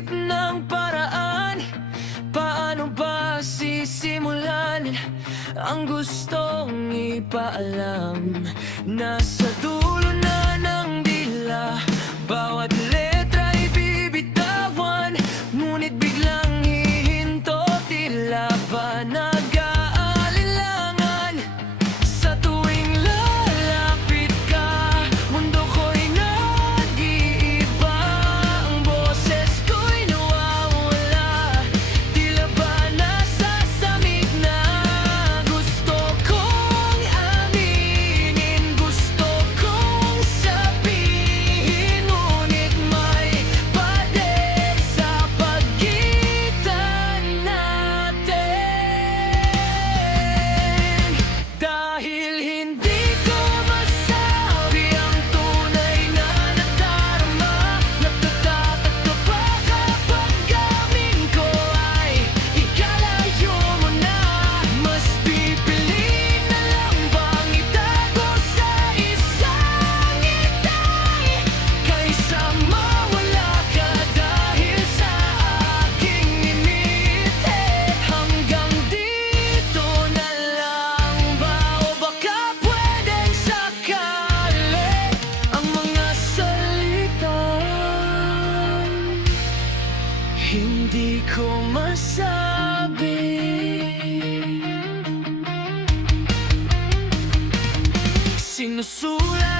Nag-iisip ng paraan, paano ba sisimulan ang gustong ipaalam. Nasa dulo na ng dila, bawat letra'y bibitawan, ngunit biglang hihinto, tila ba nag-aalinlangan. Sa tuwing lalapit ka, mundo ko'y nag-iiba, ang boses ko'y nawawala, tila ba nasasamig na. Gusto kong aminin, gusto kong sabihin, ngunit may pader sa pagitan natin. Dahil hindi ko masabi ang tunay na nadarama, natatakot pa kapag amin ko ay ikalayo mo na. Mas pipiliin na lang bang itago sa isang ngitay, kaysa mawala ka dahil sa aking inite. Hanggang dito na lang ba, o baka pwedeng sakali ang mga salita hindi ko masabi. Sinusulat